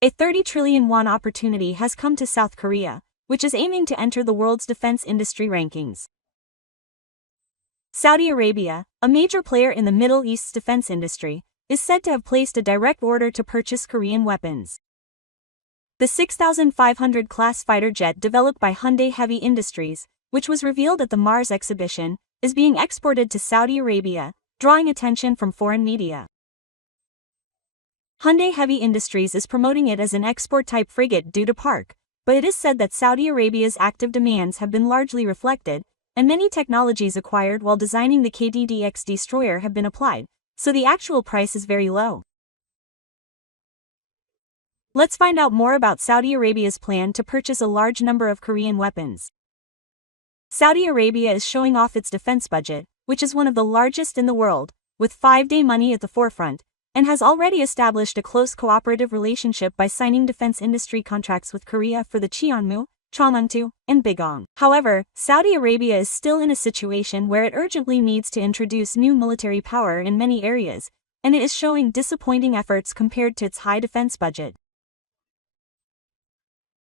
A 30 trillion won opportunity has come to South Korea, which is aiming to enter the world's defense industry rankings. Saudi Arabia, a major player in the Middle East's defense industry, is said to have placed a direct order to purchase Korean weapons. The 6500 class fighter jet developed by Hyundai Heavy Industries, which was revealed at the Mars exhibition, is being exported to Saudi Arabia, drawing attention from foreign media. Hyundai Heavy Industries is promoting it as an export-type frigate due to park, but it is said that Saudi Arabia's active demands have been largely reflected, and many technologies acquired while designing the KDDX destroyer have been applied, so the actual price is very low. Let's find out more about Saudi Arabia's plan to purchase a large number of Korean weapons. Saudi Arabia is showing off its defense budget, which is one of the largest in the world, with 5-day money at the forefront, and has already established a close cooperative relationship by signing defense industry contracts with Korea for the Cheonmu, Cheongwon-2, and Bigong. However, Saudi Arabia is still in a situation where it urgently needs to introduce new military power in many areas, and it is showing disappointing efforts compared to its high defense budget.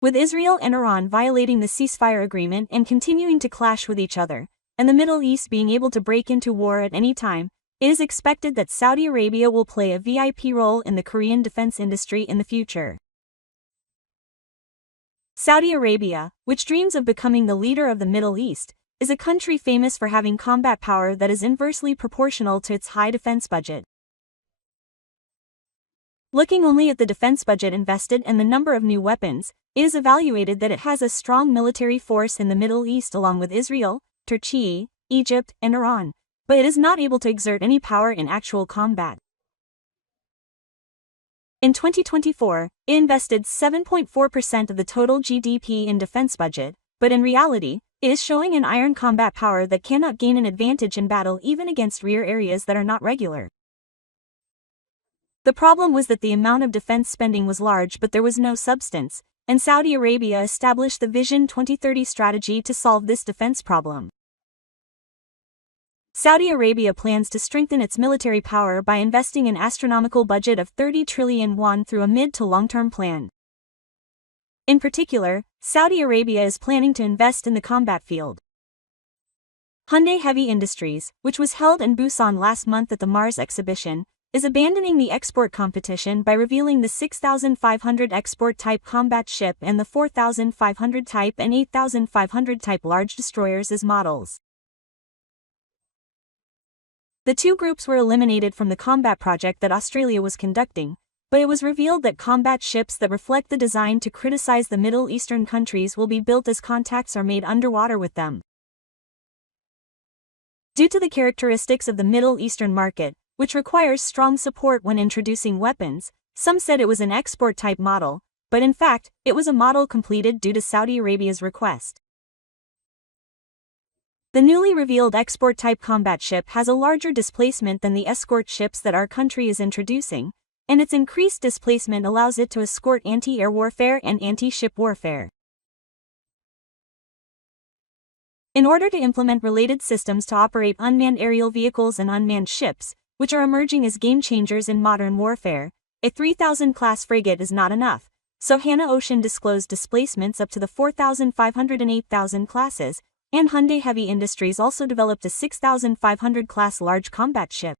With Israel and Iran violating the ceasefire agreement and continuing to clash with each other, and the Middle East being able to break into war at any time, it is expected that Saudi Arabia will play a VIP role in the Korean defense industry in the future. Saudi Arabia, which dreams of becoming the leader of the Middle East, is a country famous for having combat power that is inversely proportional to its high defense budget. Looking only at the defense budget invested and the number of new weapons, it is evaluated that it has a strong military force in the Middle East along with Israel, Turkey, Egypt, and Iran, but it is not able to exert any power in actual combat. In 2024, it invested 7.4% of the total GDP in defense budget, but in reality, it is showing an iron combat power that cannot gain an advantage in battle even against rear areas that are not regular. The problem was that the amount of defense spending was large but there was no substance, and Saudi Arabia established the Vision 2030 strategy to solve this defense problem. Saudi Arabia plans to strengthen its military power by investing an astronomical budget of 30 trillion won through a mid to long-term plan. In particular, Saudi Arabia is planning to invest in the combat field. Hyundai Heavy Industries, which was held in Busan last month at the Mars exhibition, is abandoning the export competition by revealing the 6500 export-type combat ship and the 4500 type and 8500 type large destroyers as models. The two groups were eliminated from the combat project that Australia was conducting, but it was revealed that combat ships that reflect the design to criticize the Middle Eastern countries will be built as contacts are made underwater with them. Due to the characteristics of the Middle Eastern market, which requires strong support when introducing weapons, some said it was an export-type model, but in fact, it was a model completed due to Saudi Arabia's request. The newly revealed export-type combat ship has a larger displacement than the escort ships that our country is introducing, and its increased displacement allows it to escort anti-air warfare and anti-ship warfare. In order to implement related systems to operate unmanned aerial vehicles and unmanned ships, which are emerging as game-changers in modern warfare, a 3000 class frigate is not enough, so Hana Ocean disclosed displacements up to the 4500 and 8000 classes, and Hyundai Heavy Industries also developed a 6500 class large combat ship.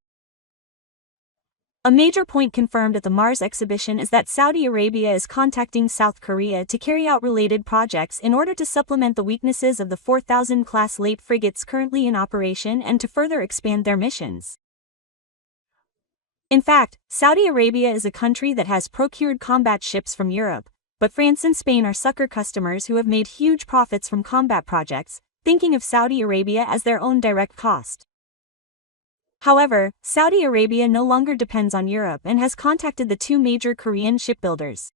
A major point confirmed at the Mars exhibition is that Saudi Arabia is contacting South Korea to carry out related projects in order to supplement the weaknesses of the 4000 class late frigates currently in operation and to further expand their missions. In fact, Saudi Arabia is a country that has procured combat ships from Europe, but France and Spain are sucker customers who have made huge profits from combat projects, thinking of Saudi Arabia as their own direct cost. However, Saudi Arabia no longer depends on Europe and has contacted the two major Korean shipbuilders.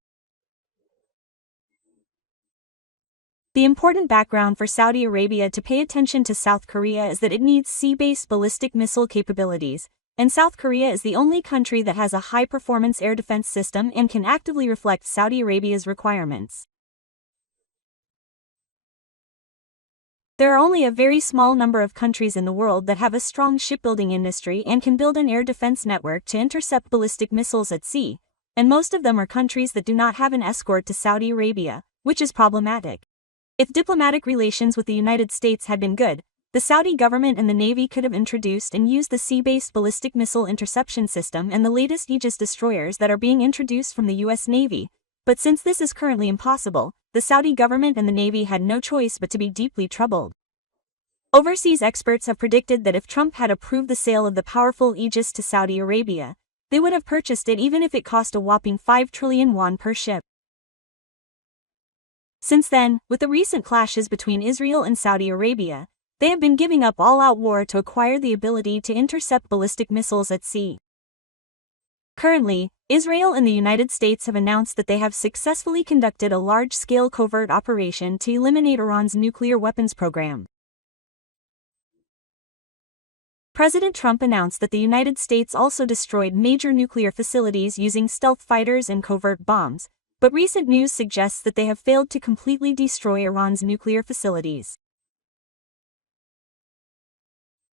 The important background for Saudi Arabia to pay attention to South Korea is that it needs sea-based ballistic missile capabilities, and South Korea is the only country that has a high-performance air defense system and can actively reflect Saudi Arabia's requirements. There are only a very small number of countries in the world that have a strong shipbuilding industry and can build an air defense network to intercept ballistic missiles at sea, and most of them are countries that do not have an escort to Saudi Arabia, which is problematic. If diplomatic relations with the United States had been good, the Saudi government and the Navy could have introduced and used the sea-based ballistic missile interception system and the latest Aegis destroyers that are being introduced from the U.S. Navy, but since this is currently impossible, the Saudi government and the Navy had no choice but to be deeply troubled. Overseas experts have predicted that if Trump had approved the sale of the powerful Aegis to Saudi Arabia, they would have purchased it even if it cost a whopping 5 trillion won per ship. Since then, with the recent clashes between Israel and Saudi Arabia, they have been giving up all-out war to acquire the ability to intercept ballistic missiles at sea. Currently, Israel and the United States have announced that they have successfully conducted a large-scale covert operation to eliminate Iran's nuclear weapons program. President Trump announced that the United States also destroyed major nuclear facilities using stealth fighters and covert bombs, but recent news suggests that they have failed to completely destroy Iran's nuclear facilities.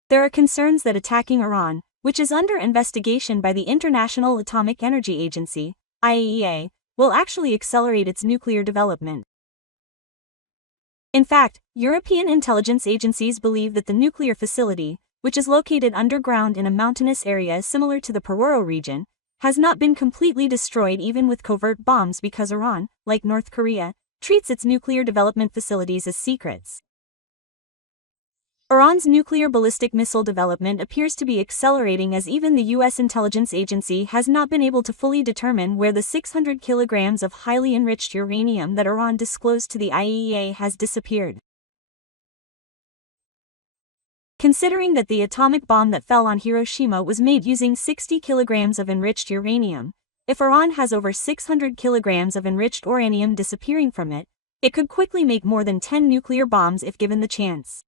There are concerns that attacking Iran, which is under investigation by the International Atomic Energy Agency, IAEA, will actually accelerate its nuclear development. In fact, European intelligence agencies believe that the nuclear facility, which is located underground in a mountainous area similar to the Peruro region, has not been completely destroyed even with covert bombs because Iran, like North Korea, treats its nuclear development facilities as secrets. Iran's nuclear ballistic missile development appears to be accelerating as even the U.S. intelligence agency has not been able to fully determine where the 600 kilograms of highly enriched uranium that Iran disclosed to the IAEA has disappeared. Considering that the atomic bomb that fell on Hiroshima was made using 60 kilograms of enriched uranium, if Iran has over 600 kilograms of enriched uranium disappearing from it, it could quickly make more than 10 nuclear bombs if given the chance.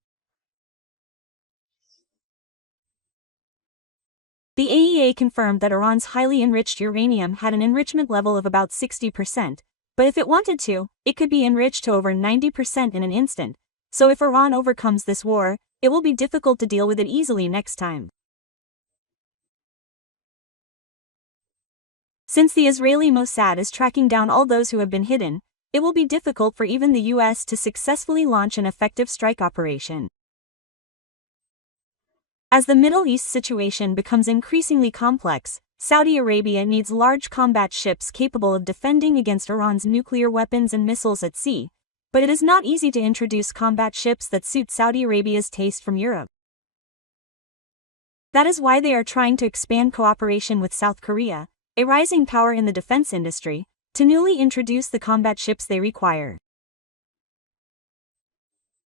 The AEA confirmed that Iran's highly enriched uranium had an enrichment level of about 60%, but if it wanted to, it could be enriched to over 90% in an instant, so if Iran overcomes this war, it will be difficult to deal with it easily next time. Since the Israeli Mossad is tracking down all those who have been hidden, it will be difficult for even the US to successfully launch an effective strike operation. As the Middle East situation becomes increasingly complex, Saudi Arabia needs large combat ships capable of defending against Iran's nuclear weapons and missiles at sea, but it is not easy to introduce combat ships that suit Saudi Arabia's taste from Europe. That is why they are trying to expand cooperation with South Korea, a rising power in the defense industry, to newly introduce the combat ships they require.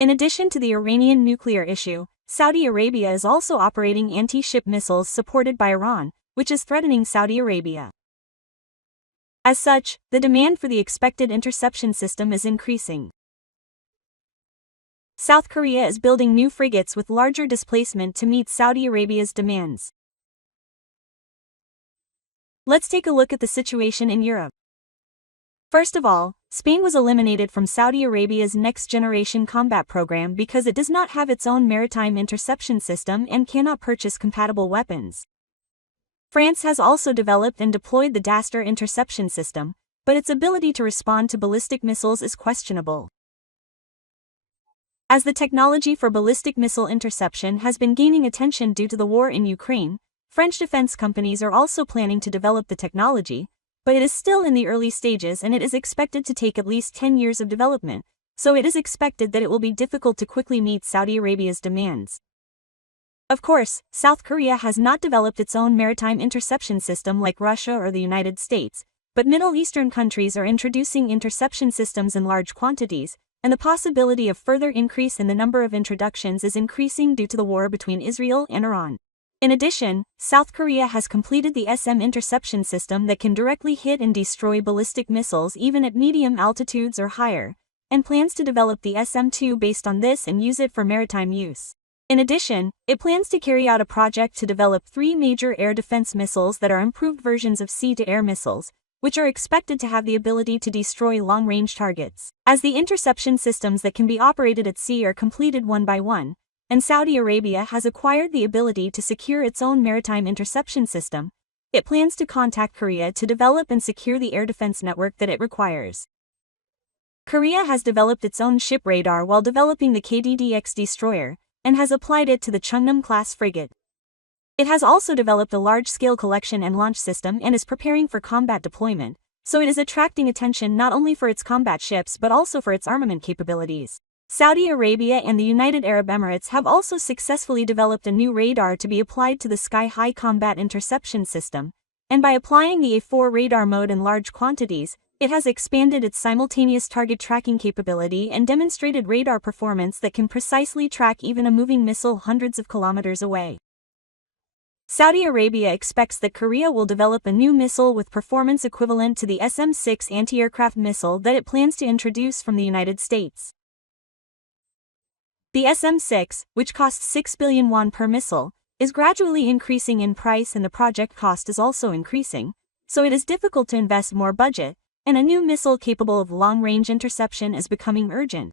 In addition to the Iranian nuclear issue, Saudi Arabia is also operating anti-ship missiles supported by Iran, which is threatening Saudi Arabia. As such, the demand for the expected interception system is increasing. South Korea is building new frigates with larger displacement to meet Saudi Arabia's demands. Let's take a look at the situation in Europe. First of all, Spain was eliminated from Saudi Arabia's next-generation combat program because it does not have its own maritime interception system and cannot purchase compatible weapons. France has also developed and deployed the Daster interception system, but its ability to respond to ballistic missiles is questionable. As the technology for ballistic missile interception has been gaining attention due to the war in Ukraine, French defense companies are also planning to develop the technology, but it is still in the early stages and it is expected to take at least 10 years of development, so it is expected that it will be difficult to quickly meet Saudi Arabia's demands. Of course, South Korea has not developed its own maritime interception system like Russia or the United States, but Middle Eastern countries are introducing interception systems in large quantities, and the possibility of further increase in the number of introductions is increasing due to the war between Israel and Iran. In addition, South Korea has completed the SM interception system that can directly hit and destroy ballistic missiles even at medium altitudes or higher, and plans to develop the SM-2 based on this and use it for maritime use. In addition, it plans to carry out a project to develop 3 major air defense missiles that are improved versions of sea-to-air missiles, which are expected to have the ability to destroy long-range targets. As the interception systems that can be operated at sea are completed one by one, and Saudi Arabia has acquired the ability to secure its own maritime interception system, it plans to contact Korea to develop and secure the air defense network that it requires. Korea has developed its own ship radar while developing the KDDX destroyer, and has applied it to the Cheongnam-class frigate. It has also developed a large-scale collection and launch system and is preparing for combat deployment, so it is attracting attention not only for its combat ships but also for its armament capabilities. Saudi Arabia and the United Arab Emirates have also successfully developed a new radar to be applied to the Sky-High Combat Interception System, and by applying the A4 radar mode in large quantities, it has expanded its simultaneous target tracking capability and demonstrated radar performance that can precisely track even a moving missile hundreds of kilometers away. Saudi Arabia expects that Korea will develop a new missile with performance equivalent to the SM-6 anti-aircraft missile that it plans to introduce from the United States. The SM-6, which costs 6 billion won per missile, is gradually increasing in price and the project cost is also increasing, so it is difficult to invest more budget, and a new missile capable of long-range interception is becoming urgent.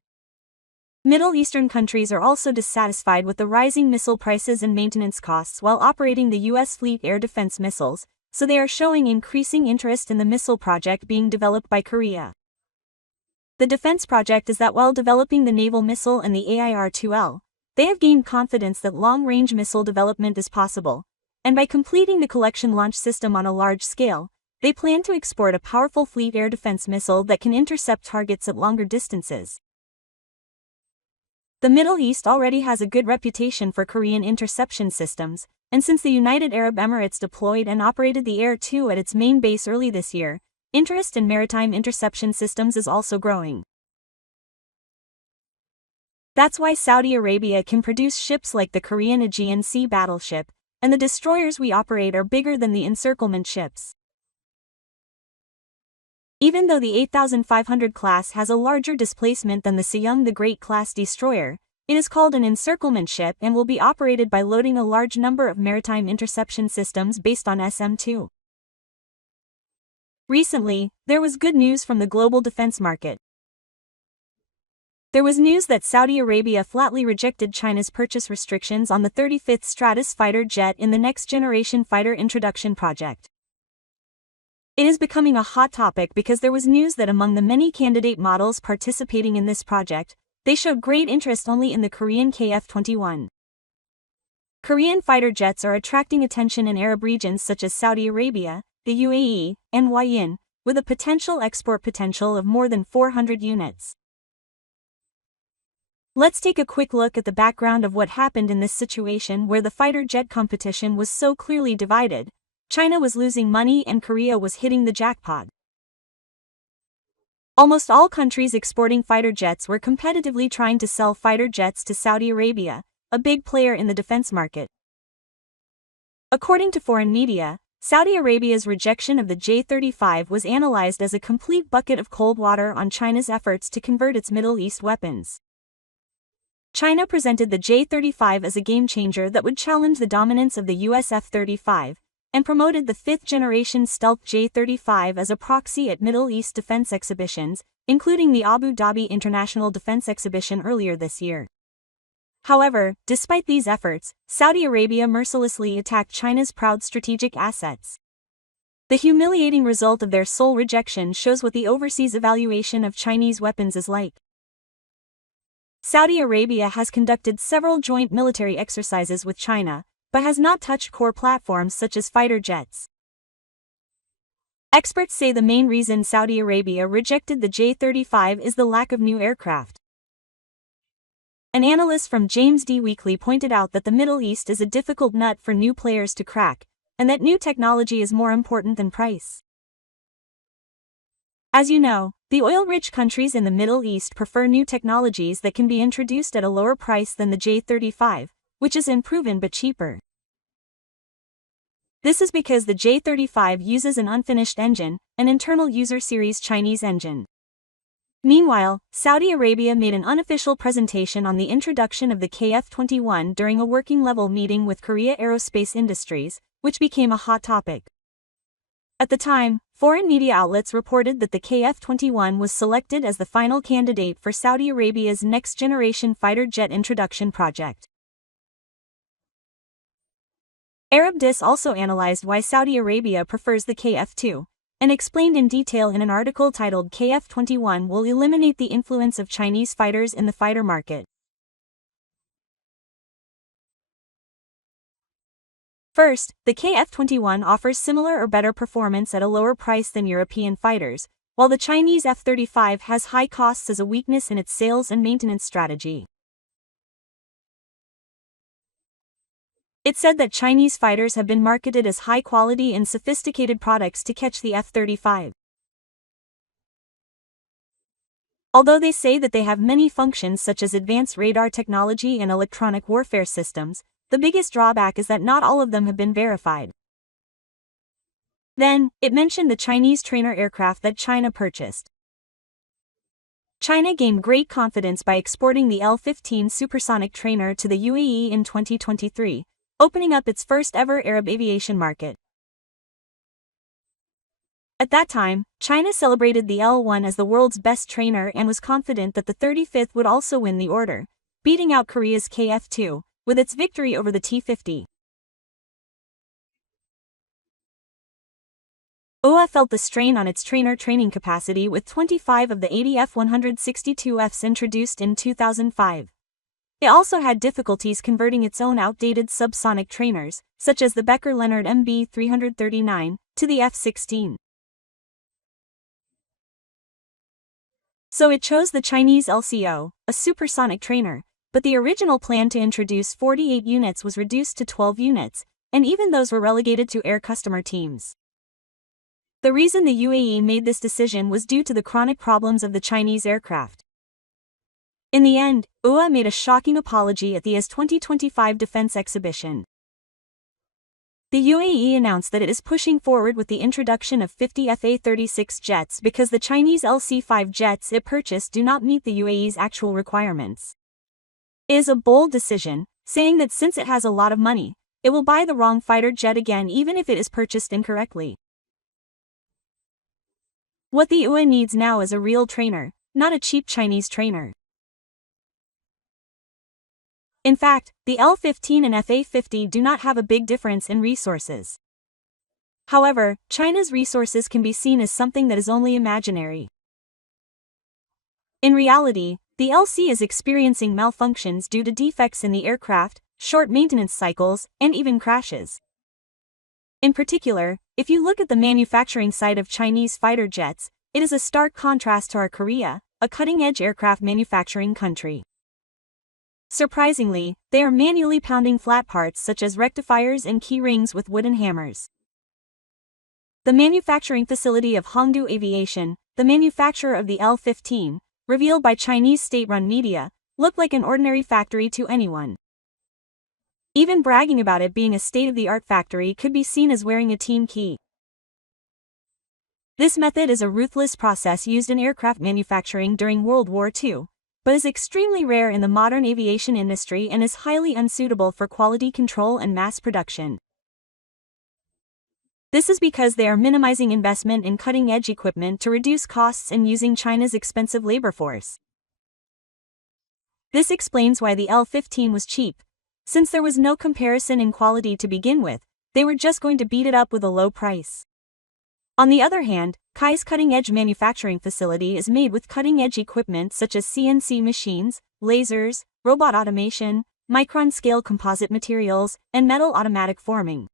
Middle Eastern countries are also dissatisfied with the rising missile prices and maintenance costs while operating the U.S. fleet air defense missiles, so they are showing increasing interest in the missile project being developed by Korea. The defense project is that while developing the naval missile and the AIR-2L, they have gained confidence that long-range missile development is possible, and by completing the collection launch system on a large scale, they plan to export a powerful fleet air defense missile that can intercept targets at longer distances. The Middle East already has a good reputation for Korean interception systems, and since the United Arab Emirates deployed and operated the AIR-2 at its main base early this year, interest in maritime interception systems is also growing. That's why Saudi Arabia can produce ships like the Korean Aegean Sea battleship, and the destroyers we operate are bigger than the encirclement ships. Even though the 8500 class has a larger displacement than the Sejong the Great class destroyer, it is called an encirclement ship and will be operated by loading a large number of maritime interception systems based on SM-2. Recently, there was good news from the global defense market. There was news that Saudi Arabia flatly rejected China's purchase restrictions on the 35th Stratos fighter jet in the next-generation fighter introduction project. It is becoming a hot topic because there was news that among the many candidate models participating in this project, they showed great interest only in the Korean KF-21. Korean fighter jets are attracting attention in Arab regions such as Saudi Arabia, the UAE, and Yemen, with a potential export potential of more than 400 units. Let's take a quick look at the background of what happened in this situation where the fighter jet competition was so clearly divided. China was losing money and Korea was hitting the jackpot. Almost all countries exporting fighter jets were competitively trying to sell fighter jets to Saudi Arabia, a big player in the defense market. According to foreign media, Saudi Arabia's rejection of the J-35 was analyzed as a complete bucket of cold water on China's efforts to convert its Middle East weapons. China presented the J-35 as a game-changer that would challenge the dominance of the US F-35, and promoted the fifth-generation stealth J-35 as a proxy at Middle East defense exhibitions, including the Abu Dhabi International Defense Exhibition earlier this year. However, despite these efforts, Saudi Arabia mercilessly attacked China's proud strategic assets. The humiliating result of their sole rejection shows what the overseas evaluation of Chinese weapons is like. Saudi Arabia has conducted several joint military exercises with China, but has not touched core platforms such as fighter jets. Experts say the main reason Saudi Arabia rejected the J-35 is the lack of new aircraft. An analyst from James D. Weekly pointed out that the Middle East is a difficult nut for new players to crack, and that new technology is more important than price. As you know, the oil-rich countries in the Middle East prefer new technologies that can be introduced at a lower price than the J-35, which is unproven but cheaper. This is because the J-35 uses an unfinished engine, an internal user series Chinese engine. Meanwhile, Saudi Arabia made an unofficial presentation on the introduction of the KF-21 during a working-level meeting with Korea Aerospace Industries, which became a hot topic. At the time, foreign media outlets reported that the KF-21 was selected as the final candidate for Saudi Arabia's next-generation fighter jet introduction project. Arabdis also analyzed why Saudi Arabia prefers the KF-2, and explained in detail in an article titled KF-21 will eliminate the influence of Chinese fighters in the fighter market. First, the KF-21 offers similar or better performance at a lower price than European fighters, while the Chinese F-35 has high costs as a weakness in its sales and maintenance strategy. It said that Chinese fighters have been marketed as high-quality and sophisticated products to catch the F-35. Although they say that they have many functions such as advanced radar technology and electronic warfare systems, the biggest drawback is that not all of them have been verified. Then, it mentioned the Chinese trainer aircraft that China purchased. China gained great confidence by exporting the L-15 supersonic trainer to the UAE in 2023, opening up its first-ever Arab aviation market. At that time, China celebrated the L-1 as the world's best trainer and was confident that the 35th would also win the order, beating out Korea's KF-2, with its victory over the T-50. UA felt the strain on its trainer training capacity with 25 of the 80 F-162Fs introduced in 2005. It also had difficulties converting its own outdated subsonic trainers, such as the Becker-Leonard MB-339, to the F-16. So it chose the Chinese LCO, a supersonic trainer, but the original plan to introduce 48 units was reduced to 12 units, and even those were relegated to air customer teams. The reason the UAE made this decision was due to the chronic problems of the Chinese aircraft. In the end, UA made a shocking apology at the AS 2025 defense exhibition. The UAE announced that it is pushing forward with the introduction of 50 FA-36 jets because the Chinese LC-5 jets it purchased do not meet the UAE's actual requirements. It is a bold decision, saying that since it has a lot of money, it will buy the wrong fighter jet again even if it is purchased incorrectly. What the UA needs now is a real trainer, not a cheap Chinese trainer. In fact, the L-15 and FA-50 do not have a big difference in resources. However, China's resources can be seen as something that is only imaginary. In reality, the LC is experiencing malfunctions due to defects in the aircraft, short maintenance cycles, and even crashes. In particular, if you look at the manufacturing side of Chinese fighter jets, it is a stark contrast to our Korea, a cutting-edge aircraft manufacturing country. Surprisingly, they are manually pounding flat parts such as rectifiers and key rings with wooden hammers. The manufacturing facility of Hongdu Aviation, the manufacturer of the L-15, revealed by Chinese state-run media, looked like an ordinary factory to anyone. Even bragging about it being a state-of-the-art factory could be seen as wearing a team key. This method is a ruthless process used in aircraft manufacturing during World War II, but is extremely rare in the modern aviation industry and is highly unsuitable for quality control and mass production. This is because they are minimizing investment in cutting-edge equipment to reduce costs and using China's expensive labor force. This explains why the L-15 was cheap. Since there was no comparison in quality to begin with, they were just going to beat it up with a low price. On the other hand, Kai's cutting-edge manufacturing facility is made with cutting-edge equipment such as CNC machines, lasers, robot automation, micron-scale composite materials, and metal automatic forming.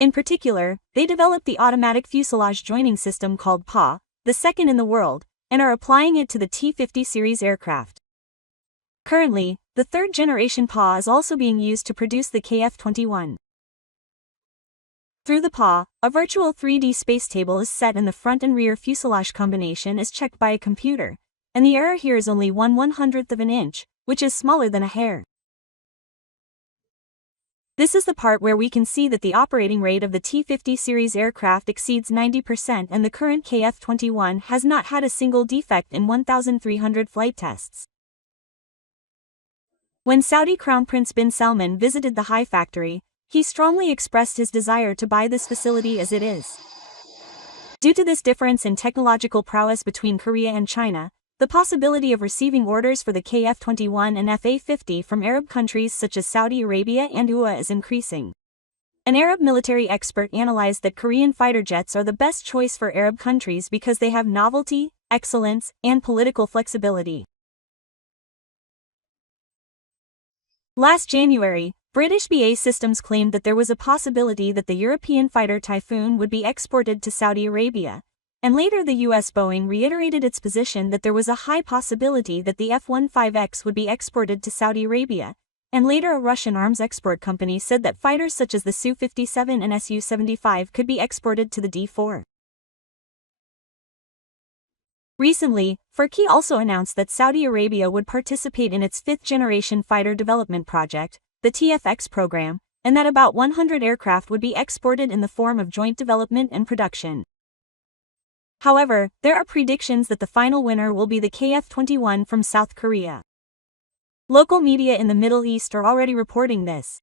In particular, they developed the automatic fuselage joining system called PA, the second in the world, and are applying it to the T-50 series aircraft. Currently, the third-generation PA is also being used to produce the KF-21. Through the PA, a virtual 3D space table is set and the front and rear fuselage combination is checked by a computer, and the error here is only 1/100th of an inch, which is smaller than a hair. This is the part where we can see that the operating rate of the T-50 series aircraft exceeds 90% and the current KF-21 has not had a single defect in 1,300 flight tests. When Saudi Crown Prince bin Salman visited the Hai factory, he strongly expressed his desire to buy this facility as it is. Due to this difference in technological prowess between Korea and China, the possibility of receiving orders for the KF-21 and FA-50 from Arab countries such as Saudi Arabia and UAE is increasing. An Arab military expert analyzed that Korean fighter jets are the best choice for Arab countries because they have novelty, excellence, and political flexibility. Last January, British BAE Systems claimed that there was a possibility that the European fighter Typhoon would be exported to Saudi Arabia, and later the US Boeing reiterated its position that there was a high possibility that the F-15X would be exported to Saudi Arabia, and later a Russian arms export company said that fighters such as the Su-57 and Su-75 could be exported to the D4. Recently, Turkey also announced that Saudi Arabia would participate in its fifth-generation fighter development project, the TFX program, and that about 100 aircraft would be exported in the form of joint development and production. However, there are predictions that the final winner will be the KF-21 from South Korea. Local media in the Middle East are already reporting this.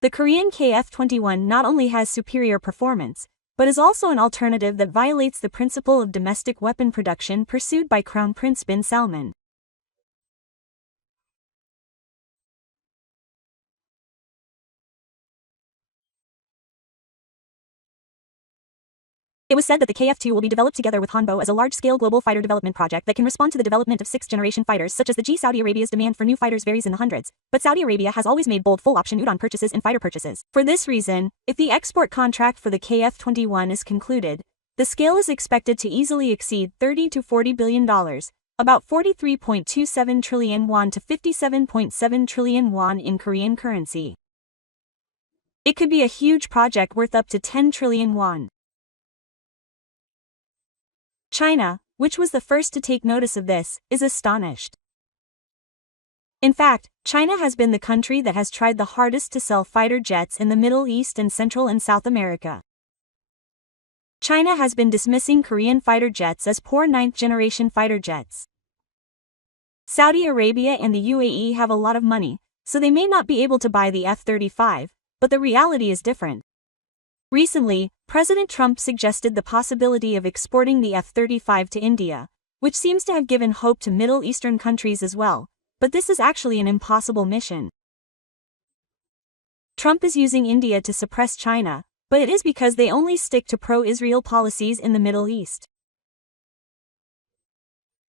The Korean KF-21 not only has superior performance, but is also an alternative that violates the principle of domestic weapon production pursued by Crown Prince bin Salman. It was said that the KF-2 will be developed together with Hanbo as a large-scale global fighter development project that can respond to the development of sixth-generation fighters such as the G. Saudi Arabia's demand for new fighters varies in the hundreds, but Saudi Arabia has always made bold full-option Udon purchases and fighter purchases. For this reason, if the export contract for the KF-21 is concluded, the scale is expected to easily exceed $30 to $40 billion, about 43.27 trillion won to 57.7 trillion won in Korean currency. It could be a huge project worth up to 10 trillion won. China, which was the first to take notice of this, is astonished. In fact, China has been the country that has tried the hardest to sell fighter jets in the Middle East and Central and South America. China has been dismissing Korean fighter jets as poor ninth-generation fighter jets. Saudi Arabia and the UAE have a lot of money, so they may not be able to buy the F-35, but the reality is different. Recently, President Trump suggested the possibility of exporting the F-35 to India, which seems to have given hope to Middle Eastern countries as well, but this is actually an impossible mission. Trump is using India to suppress China, but it is because they only stick to pro-Israel policies in the Middle East.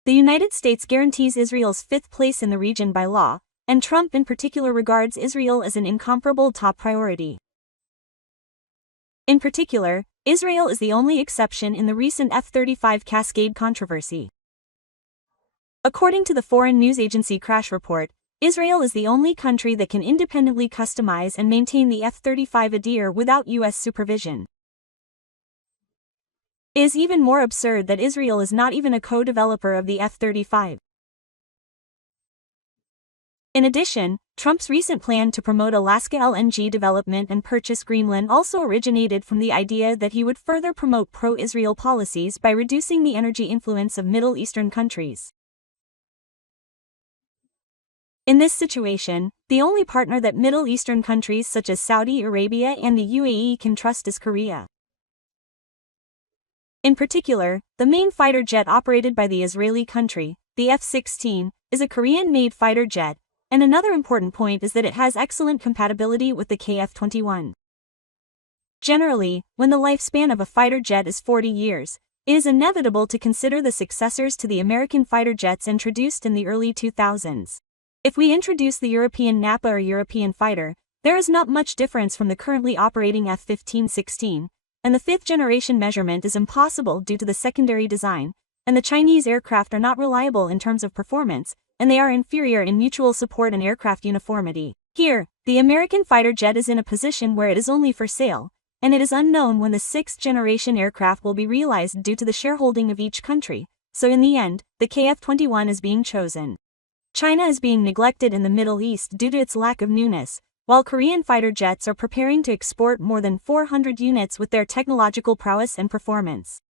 The United States guarantees Israel's fifth place in the region by law, and Trump in particular regards Israel as an incomparable top priority. In particular, Israel is the only exception in the recent F-35 Cascade controversy. According to the foreign news agency Crash Report, Israel is the only country that can independently customize and maintain the F-35 Adir without U.S. supervision. It is even more absurd that Israel is not even a co-developer of the F-35. In addition, Trump's recent plan to promote Alaska LNG development and purchase Greenland also originated from the idea that he would further promote pro-Israel policies by reducing the energy influence of Middle Eastern countries. In this situation, the only partner that Middle Eastern countries such as Saudi Arabia and the UAE can trust is Korea. In particular, the main fighter jet operated by the Israeli country, the F-16, is a Korean-made fighter jet, and another important point is that it has excellent compatibility with the KF-21. Generally, when the lifespan of a fighter jet is 40 years, it is inevitable to consider the successors to the American fighter jets introduced in the early 2000s. If we introduce the European Napa or European fighter, there is not much difference from the currently operating F-15-16, and the fifth-generation measurement is impossible due to the secondary design, and the Chinese aircraft are not reliable in terms of performance, and they are inferior in mutual support and aircraft uniformity. Here, the American fighter jet is in a position where it is only for sale, and it is unknown when the sixth-generation aircraft will be realized due to the shareholding of each country, so in the end, the KF-21 is being chosen. China is being neglected in the Middle East due to its lack of newness, while Korean fighter jets are preparing to export more than 400 units with their technological prowess and performance.